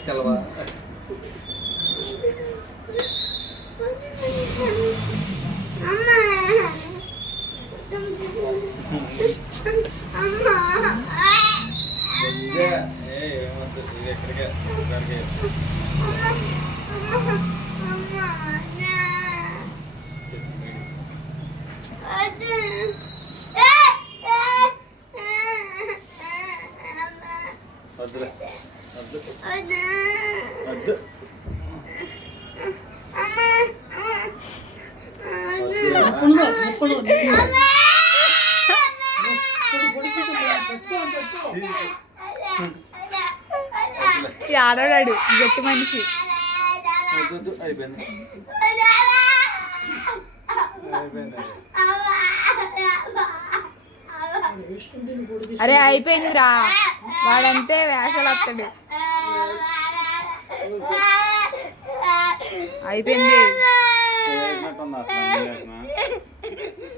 ఎత్తుకెళ్ళవా? ఏమొద్దు ఎక్కడికే వద్దులే వద్దు వద్దు ఆడాడు గట్టి మనిషి. అయిపోయింది అరే అయిపోయింది రా, వాడంతే వేషాలు వస్తాడు. అయిపోయింది.